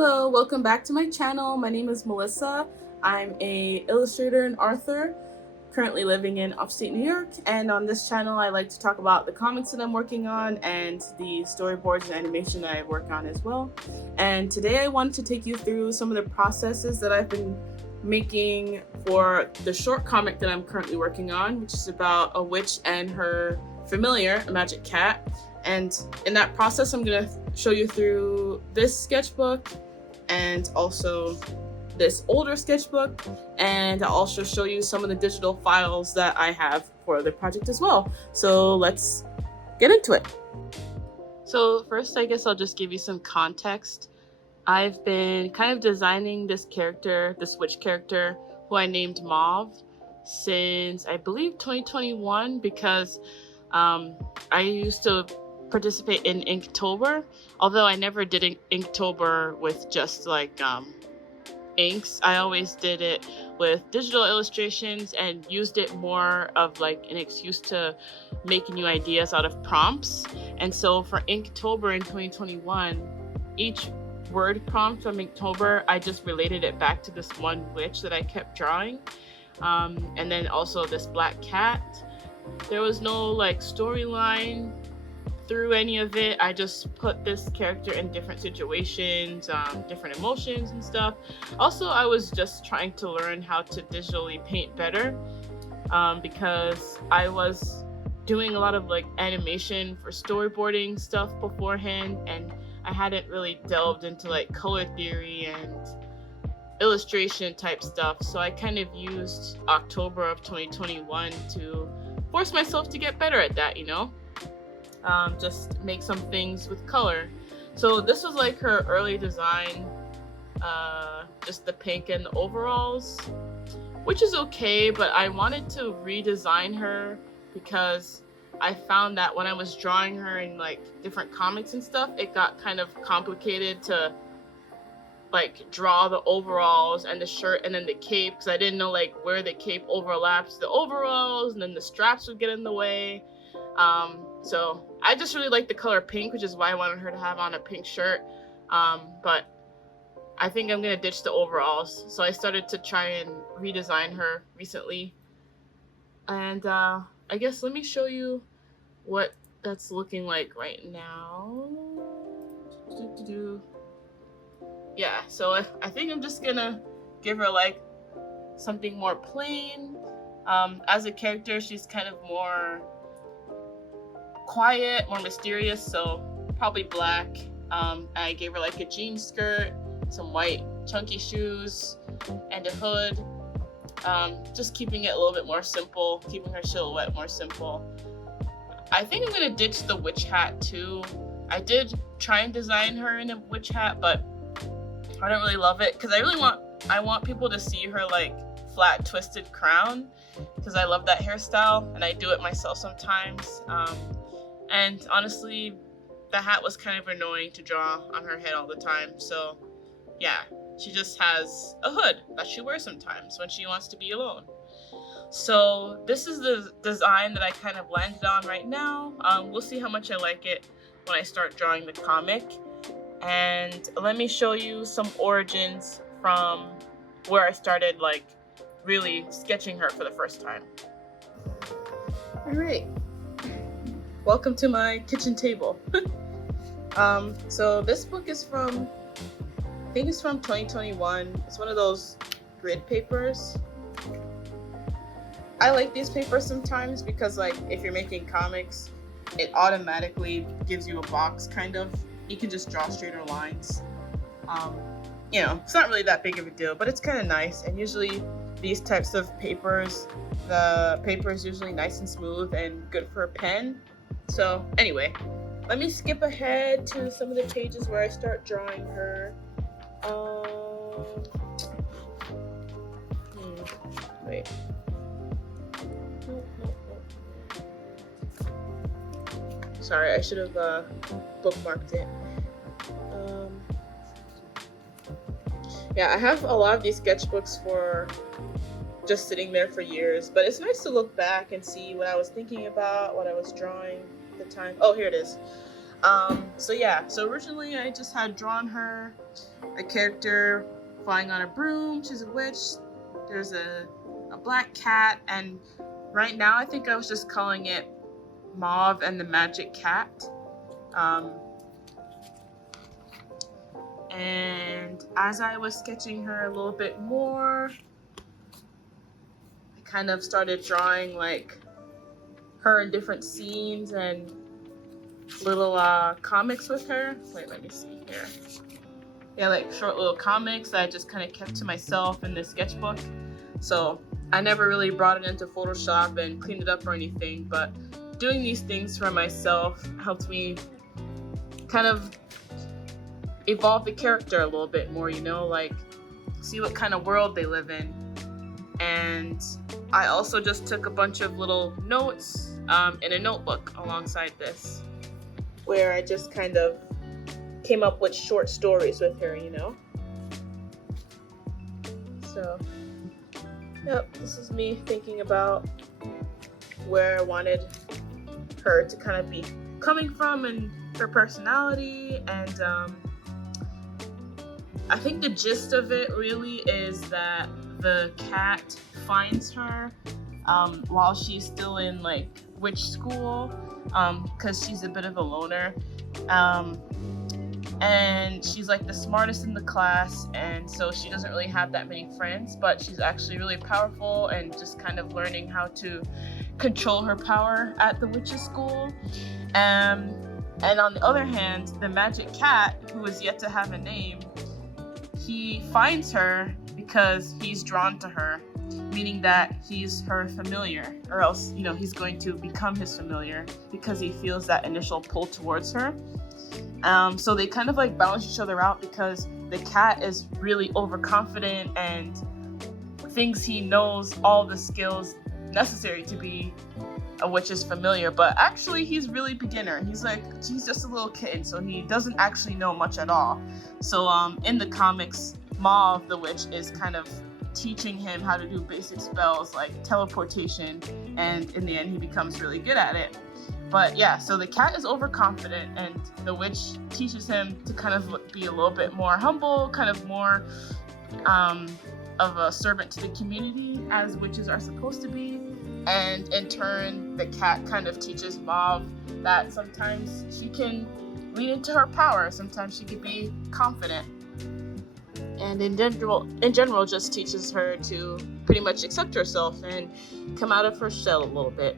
Hello, welcome back to my channel. My name is Melissa. I'm a illustrator and author currently living in upstate New York, and on this channel I like to talk about the comics that I'm working on and the storyboards and animation that I work on as well. And today I wanted to take you through some of the processes that I've been making for the short comic that I'm currently working on, which is about a witch and her familiar, a magic cat. And in that process, I'm going to show you through this sketchbook and also this older sketchbook, and I'll also show you some of the digital files that I have for the project as well. So let's get into it. So first, I guess I'll just give you some context. I've been kind of designing this character, this witch character, who I named Mauve, since I believe 2021, because I used to participate in Inktober, although I never did Inktober with just like inks. I always did it with digital illustrations and used it more of like an excuse to make new ideas out of prompts. And so for Inktober in 2021, each word prompt from Inktober, I just related it back to this one witch that I kept drawing. And then also this black cat. There was no like storyline through any of it. I just put this character in different situations, different emotions and stuff. Also, I was just trying to learn how to digitally paint better, because I was doing a lot of like animation for storyboarding stuff beforehand, and I hadn't really delved into like color theory and illustration type stuff. So I kind of used October of 2021 to force myself to get better at that, you know? Just make some things with color. So this was like her early design, just the pink and the overalls, which is okay, but I wanted to redesign her because I found that when I was drawing her in like different comics and stuff, it got kind of complicated to like draw the overalls and the shirt and then the cape, because I didn't know like where the cape overlaps the overalls, and then the straps would get in the way. So I just really like the color pink, which is why I wanted her to have on a pink shirt. But I think I'm gonna ditch the overalls. So I started to try and redesign her recently. And I guess let me show you what that's looking like right now. Yeah, so I think I'm just gonna give her like something more plain. As a character, she's kind of more quiet, more mysterious, so probably black. I gave her like a jean skirt, some white chunky shoes, and a hood. Just keeping it a little bit more simple, keeping her silhouette more simple. I think I'm gonna ditch the witch hat too. I did try and design her in a witch hat, but I don't really love it because I want people to see her like flat twisted crown, because I love that hairstyle and I do it myself sometimes. And honestly, the hat was kind of annoying to draw on her head all the time. So yeah, she just has a hood that she wears sometimes when she wants to be alone. So this is the design that I kind of landed on right now. We'll see how much I like it when I start drawing the comic. And let me show you some origins from where I started like really sketching her for the first time. All right. Welcome to my kitchen table. So this book is from, I think it's from 2021. It's one of those grid papers. I like these papers sometimes because like if you're making comics, it automatically gives you a box kind of. You can just draw straighter lines. You know, it's not really that big of a deal, but it's kind of nice. And usually these types of papers, the paper is usually nice and smooth and good for a pen. So anyway, let me skip ahead to some of the pages where I start drawing her. Wait. Sorry, I should have bookmarked it. Yeah, I have a lot of these sketchbooks for just sitting there for years, but it's nice to look back and see what I was thinking about, what I was drawing at the time. Oh, here it is. So yeah, so originally I just had drawn her a character flying on a broom. She's a witch. There's a black cat, and right now I think I was just calling it Mauve and the Magic Cat. And as I was sketching her a little bit more, I kind of started drawing like her in different scenes and little comics with her. Wait, let me see here. Yeah, like short little comics that I just kind of kept to myself in this sketchbook. So I never really brought it into Photoshop and cleaned it up or anything, but doing these things for myself helped me kind of evolve the character a little bit more, you know, like see what kind of world they live in. And I also just took a bunch of little notes in a notebook alongside this, where I just kind of came up with short stories with her, you know. So, yep, this is me thinking about where I wanted her to kind of be coming from and her personality. And I think the gist of it really is that the cat finds her while she's still in like witch school, because she's a bit of a loner, and she's like the smartest in the class, and so she doesn't really have that many friends, but she's actually really powerful and just kind of learning how to control her power at the witch's school. And on the other hand, the magic cat, who is yet to have a name, he finds her because he's drawn to her, meaning that he's her familiar, or else, you know, he's going to become his familiar because he feels that initial pull towards her. So they kind of like balance each other out, because the cat is really overconfident and thinks he knows all the skills necessary to be a witch's familiar, but actually he's really beginner. He's just a little kitten, so he doesn't actually know much at all. So in the comics, Mauve the witch is kind of teaching him how to do basic spells like teleportation, and in the end he becomes really good at it. But yeah, so the cat is overconfident, and the witch teaches him to kind of be a little bit more humble, kind of more of a servant to the community, as witches are supposed to be. And in turn, the cat kind of teaches Mauve that sometimes she can lean into her power, sometimes she can be confident. And in general, just teaches her to pretty much accept herself and come out of her shell a little bit,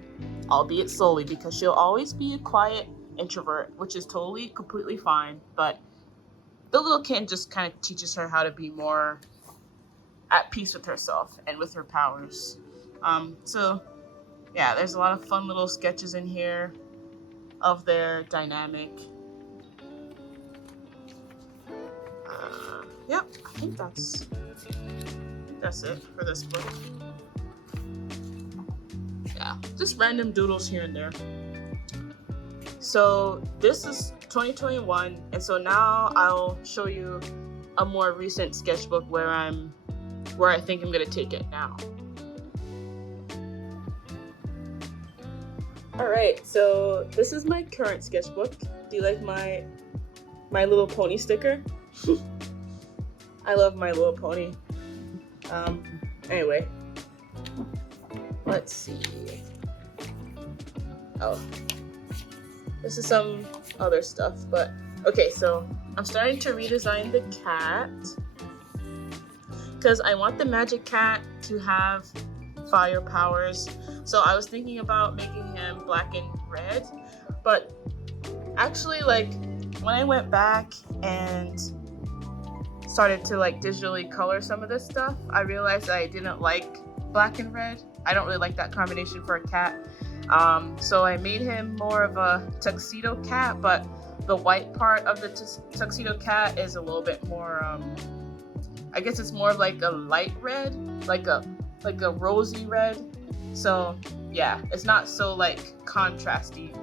albeit slowly, because she'll always be a quiet introvert, which is completely fine. But the little kitten just kind of teaches her how to be more at peace with herself and with her powers. So yeah, there's a lot of fun little sketches in here of their dynamic. Yep, I think that's it for this book. Yeah, just random doodles here and there. So this is 2021, and so now I'll show you a more recent sketchbook where I think I'm gonna take it now. Alright, so this is my current sketchbook. Do you like my Little Pony sticker? I love My Little Pony. Anyway, let's see. Oh, this is some other stuff, but okay, so I'm starting to redesign the cat because I want the magic cat to have fire powers. So I was thinking about making him black and red, but actually, like, when I went back and started to like digitally color some of this stuff, I realized I didn't like black and red. I don't really like that combination for a cat. So I made him more of a tuxedo cat, but the white part of the tuxedo cat is a little bit more, I guess it's more like a light red, like a rosy red. So yeah, it's not so like contrasty.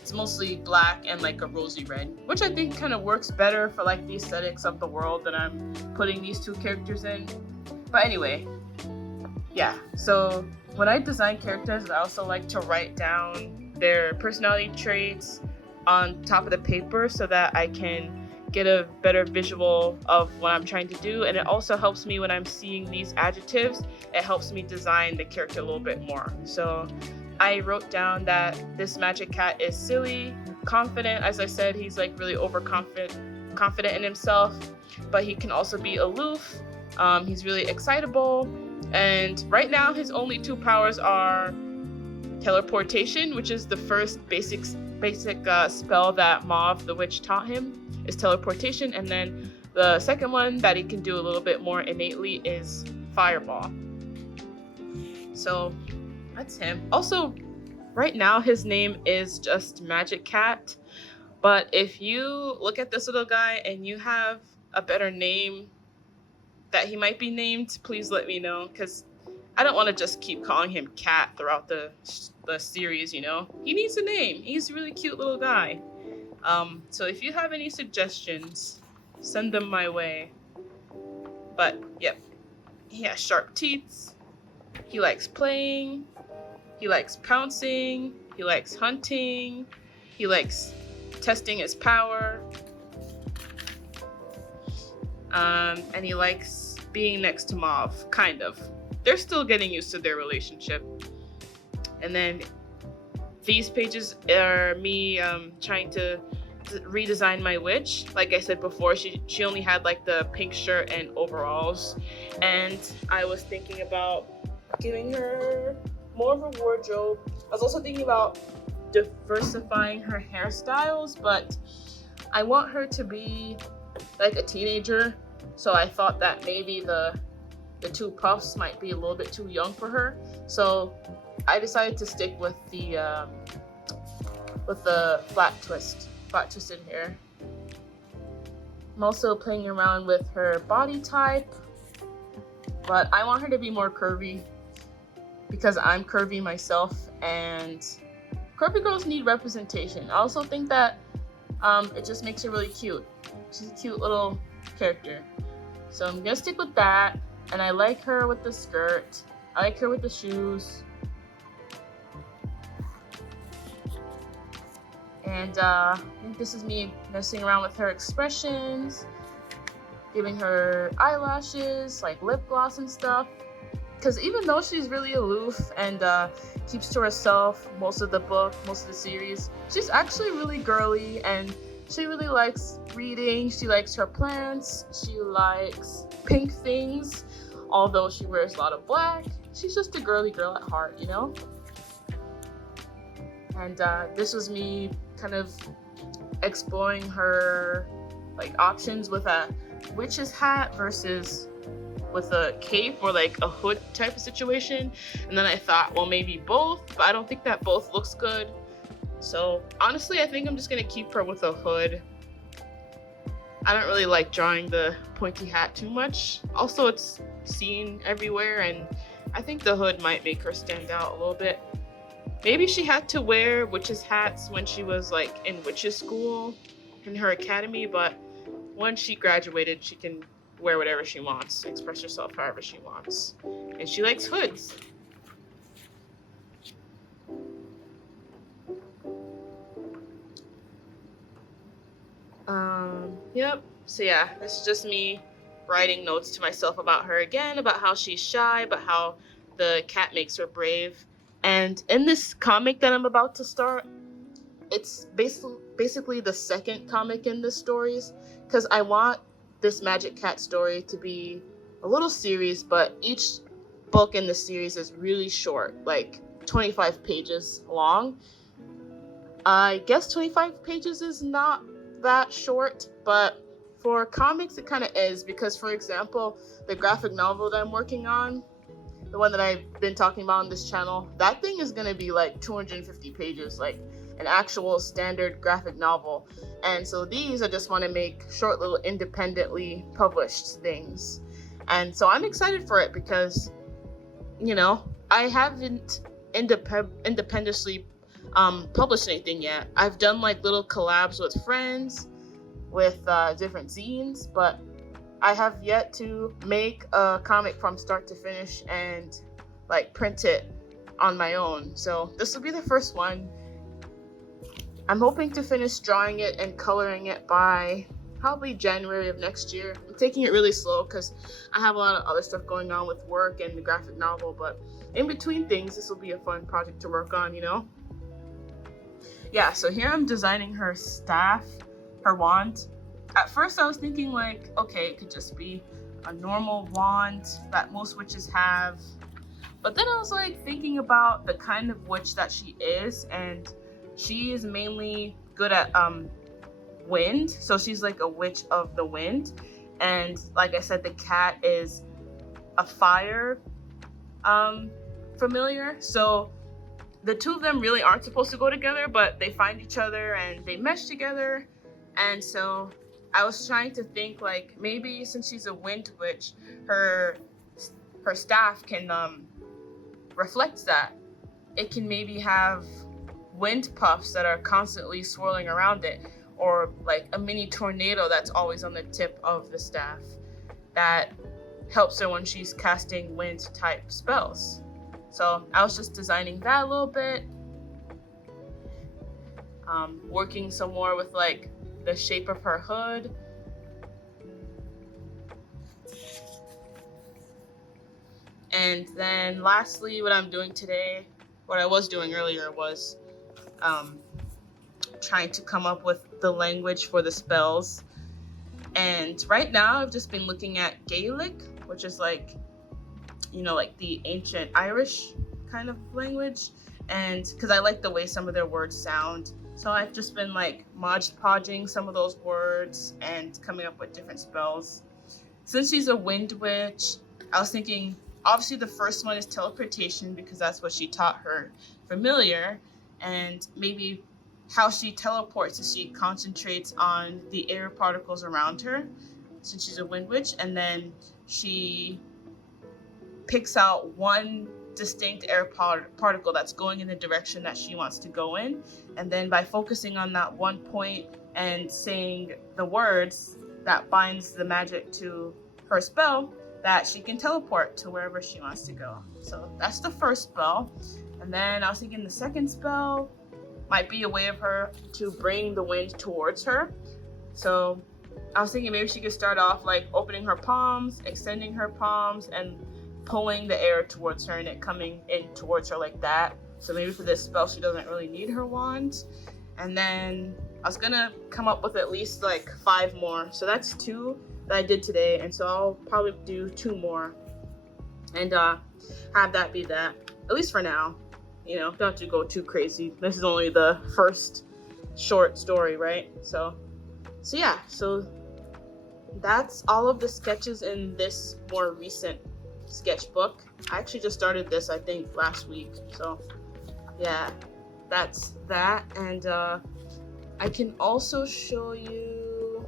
It's mostly black and like a rosy red, which I think kind of works better for like the aesthetics of the world that I'm putting these two characters in. But anyway, yeah, so when I design characters, I also like to write down their personality traits, on top of the paper so that I can get a better visual of what I'm trying to do. And it also helps me when I'm seeing these adjectives, it helps me design the character a little bit more. So I wrote down that this magic cat is silly, confident. As I said, he's like really overconfident in himself, but he can also be aloof. He's really excitable, and right now his only 2 powers are teleportation, which is the first basic spell that Mauve the witch taught him, is teleportation, and then the second one that he can do a little bit more innately is fireball. So that's him. Also, right now his name is just Magic Cat, but if you look at this little guy and you have a better name that he might be named, please let me know, because I don't want to just keep calling him Cat throughout the series, you know? He needs a name. He's a really cute little guy. So if you have any suggestions, send them my way. But, yep. He has sharp teeth. He likes playing. He likes pouncing. He likes hunting. He likes testing his power. And he likes being next to Mauve, kind of. They're still getting used to their relationship. And then these pages are me trying to redesign my witch. Like I said before, she only had like the pink shirt and overalls, and I was thinking about giving her more of a wardrobe. I was also thinking about diversifying her hairstyles, but I want her to be like a teenager, so I thought that maybe the 2 puffs might be a little bit too young for her. So I decided to stick with the flat twisted hair. I'm also playing around with her body type, but I want her to be more curvy because I'm curvy myself, and curvy girls need representation. I also think that it just makes her really cute. She's a cute little character. So I'm gonna stick with that, and I like her with the skirt. I like her with the shoes. And I think this is me messing around with her expressions, giving her eyelashes, like lip gloss and stuff. Because even though she's really aloof and keeps to herself most of the book, most of the series, she's actually really girly, and she really likes reading. She likes her plants. She likes pink things, although she wears a lot of black. She's just a girly girl at heart, you know? And this was me kind of exploring her like options with a witch's hat versus with a cape or like a hood type of situation. And then I thought, well, maybe both, but I don't think that both looks good. So honestly, I think I'm just gonna keep her with a hood. I don't really like drawing the pointy hat too much. Also, it's seen everywhere, and I think the hood might make her stand out a little bit. Maybe she had to wear witches' hats when she was like in witches' school in her academy, but once she graduated, she can wear whatever she wants, express herself however she wants. And she likes hoods. Yep. So yeah, this is just me writing notes to myself about her again, about how she's shy, but how the cat makes her brave. And in this comic that I'm about to start, it's basically the second comic in the stories, because I want this Magic Cat story to be a little series, but each book in the series is really short, like 25 pages long. I guess 25 pages is not that short, but for comics it kind of is, because for example, the graphic novel that I'm working on, the one that I've been talking about on this channel, that thing is going to be like 250 pages, like an actual standard graphic novel. And so these I just want to make short little independently published things. And so I'm excited for it because, you know, I haven't independently published anything yet. I've done like little collabs with friends, with different zines, but I have yet to make a comic from start to finish and like print it on my own. So this will be the first one. I'm hoping to finish drawing it and coloring it by probably January of next year. I'm taking it really slow because I have a lot of other stuff going on with work and the graphic novel, but in between things, this will be a fun project to work on, you know? Yeah, so here I'm designing her staff, her wand. At first I was thinking like, okay, it could just be a normal wand that most witches have. But then I was like thinking about the kind of witch that she is, and she is mainly good at wind. So she's like a witch of the wind. And like I said, the cat is a fire familiar. So the two of them really aren't supposed to go together, but they find each other and they mesh together. And so I was trying to think like maybe since she's a wind witch, her staff can reflect that. It can maybe have wind puffs that are constantly swirling around it, or like a mini tornado that's always on the tip of the staff that helps her when she's casting wind type spells. So I was just designing that a little bit, working some more with like the shape of her hood. And then lastly, what I'm doing today, what I was doing earlier was trying to come up with the language for the spells. And right now I've just been looking at Gaelic, which is like, you know, like the ancient Irish kind of language. And because I like the way some of their words sound. So I've just been like Mod Podging some of those words and coming up with different spells. Since she's a wind witch, I was thinking, obviously the first one is teleportation because that's what she taught her familiar. And maybe how she teleports is she concentrates on the air particles around her since she's a wind witch, and then she picks out one distinct air particle that's going in the direction that she wants to go in, and then by focusing on that one point and saying the words that binds the magic to her spell, that she can teleport to wherever she wants to go. So that's the first spell. And then I was thinking the second spell might be a way of her to bring the wind towards her. So I was thinking maybe she could start off like opening her palms, extending her palms, and pulling the air towards her and it coming in towards her like that. So maybe for this spell she doesn't really need her wand. And then I was gonna come up with at least like 5 more. So that's 2 that I did today, and so I'll probably do 2 more and have that be that, at least for now. You know, don't have to go too crazy. This is only the first short story, right? So yeah, so that's all of the sketches in this more recent sketchbook. I actually just started this, I think, last week. So yeah, that's that. And I can also show you,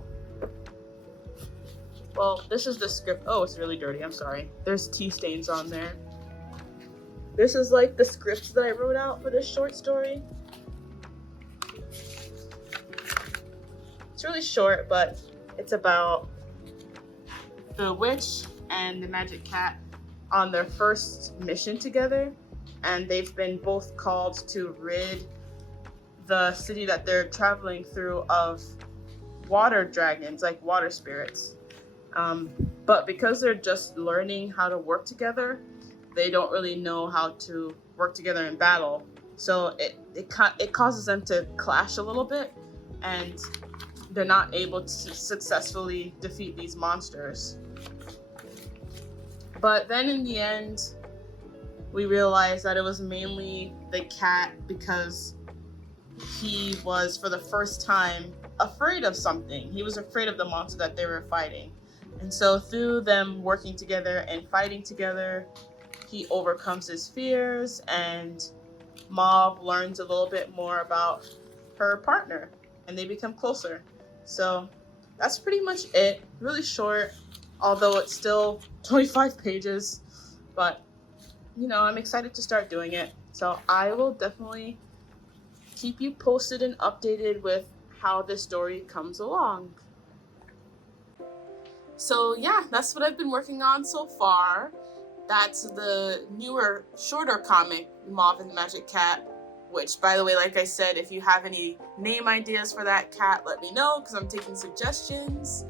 well, this is the script. Oh, it's really dirty, I'm sorry. There's tea stains on there. This is like the script that I wrote out for this short story. It's really short, but it's about the witch and the magic cat on their first mission together, and they've been both called to rid the city that they're traveling through of water dragons, like water spirits. But because they're just learning how to work together, they don't really know how to work together in battle. So it causes them to clash a little bit, and they're not able to successfully defeat these monsters. But then in the end, we realized that it was mainly the cat because he was, for the first time, afraid of something. He was afraid of the monster that they were fighting. And so through them working together and fighting together, he overcomes his fears, and Mauve learns a little bit more about her partner, and they become closer. So that's pretty much it. Really short, although it's still 25 pages. But, you know, I'm excited to start doing it. So I will definitely keep you posted and updated with how this story comes along. So yeah, that's what I've been working on so far. That's the newer, shorter comic, Mauve and the Magic Cat. which, by the way, like I said, if you have any name ideas for that cat, let me know, because I'm taking suggestions.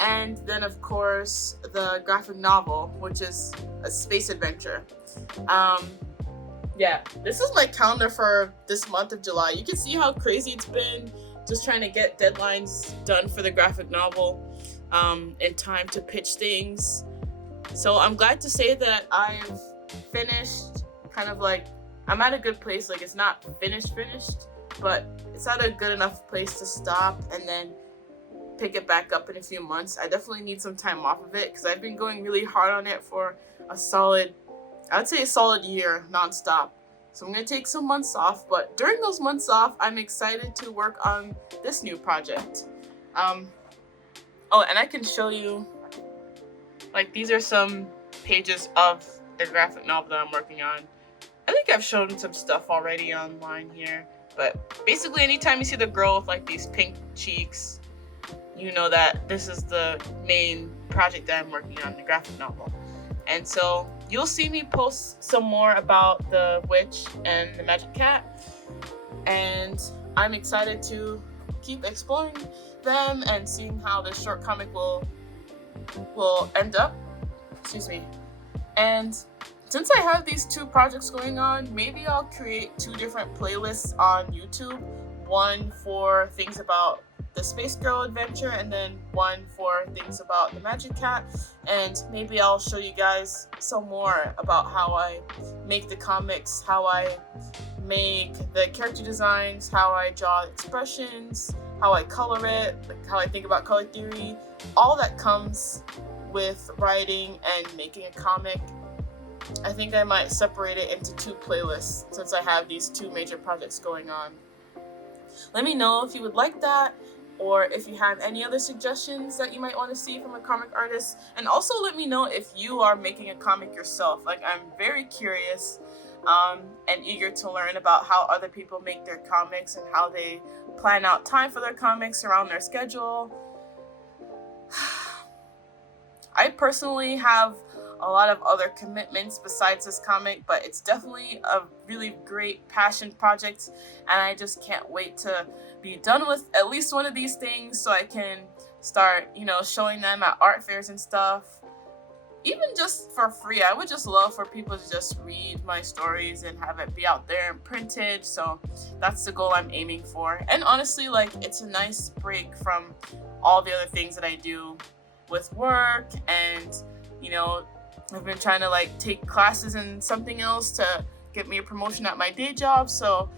And then, of course, the graphic novel, which is a space adventure. Yeah, this is my calendar for this month of July. You can see how crazy it's been, just trying to get deadlines done for the graphic novel in time to pitch things. So I'm glad to say that I've finished, kind of like, I'm at a good place. Like, it's not finished, but it's at a good enough place to stop and then pick it back up in a few months. I definitely need some time off of it because I've been going really hard on it for a solid year nonstop. So I'm going to take some months off, but during those months off, I'm excited to work on this new project. Oh, and I can show you, like, these are some pages of the graphic novel that I'm working on. I think I've shown some stuff already online here, but basically anytime you see the girl with like these pink cheeks, you know that this is the main project that I'm working on, the graphic novel. And so you'll see me post some more about the witch and the magic cat, and I'm excited to keep exploring them and seeing how this short comic will end up. And since I have these two projects going on, maybe I'll create two different playlists on YouTube. One for things about the Space Girl adventure, and then one for things about the Magic Cat. And maybe I'll show you guys some more about how I make the comics, how I make the character designs, how I draw expressions, how I color it, like how I think about color theory. All that comes with writing and making a comic. I think I might separate it into two playlists since I have these two major projects going on. Let me know if you would like that, or if you have any other suggestions that you might want to see from a comic artist. And also let me know if you are making a comic yourself. Like, I'm very curious and eager to learn about how other people make their comics and how they plan out time for their comics around their schedule. I personally have a lot of other commitments besides this comic, but it's definitely a really great passion project, and I just can't wait to be done with at least one of these things so I can start, showing them at art fairs and stuff, even just for free. I would just love for people to just read my stories and have it be out there and printed. So that's the goal I'm aiming for. And honestly, like, it's a nice break from all the other things that I do with work, and I've been trying to take classes in something else to get me a promotion at my day job. So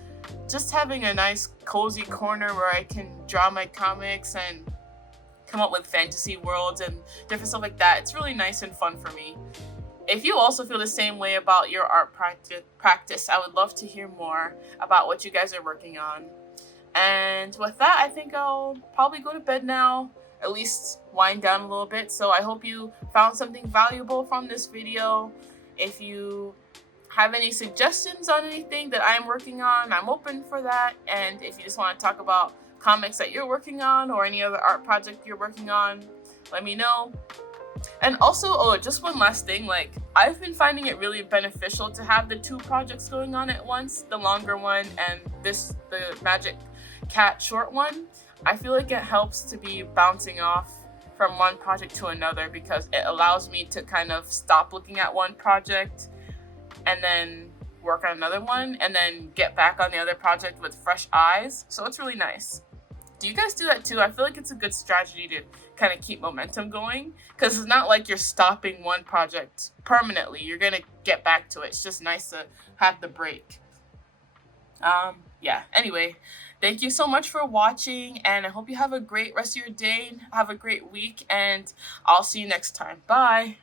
just having a nice cozy corner where I can draw my comics and come up with fantasy worlds and different stuff like that, it's really nice and fun for me. If you also feel the same way about your art practice, I would love to hear more about what you guys are working on. And with that, I think I'll probably go to bed now, at least wind down a little bit. So I hope you found something valuable from this video. If you have any suggestions on anything that I'm working on, I'm open for that. And if you just want to talk about comics that you're working on or any other art project you're working on, let me know. And also, just one last thing, I've been finding it really beneficial to have the two projects going on at once, the longer one and the Magic Cat short one. I feel like it helps to be bouncing off from one project to another, because it allows me to kind of stop looking at one project and then work on another one and then get back on the other project with fresh eyes. So it's really nice. Do you guys do that too? I feel like it's a good strategy to kind of keep momentum going, because it's not like you're stopping one project permanently. You're going to get back to it. It's just nice to have the break. Anyway, thank you so much for watching, and I hope you have a great rest of your day. Have a great week, and I'll see you next time. Bye.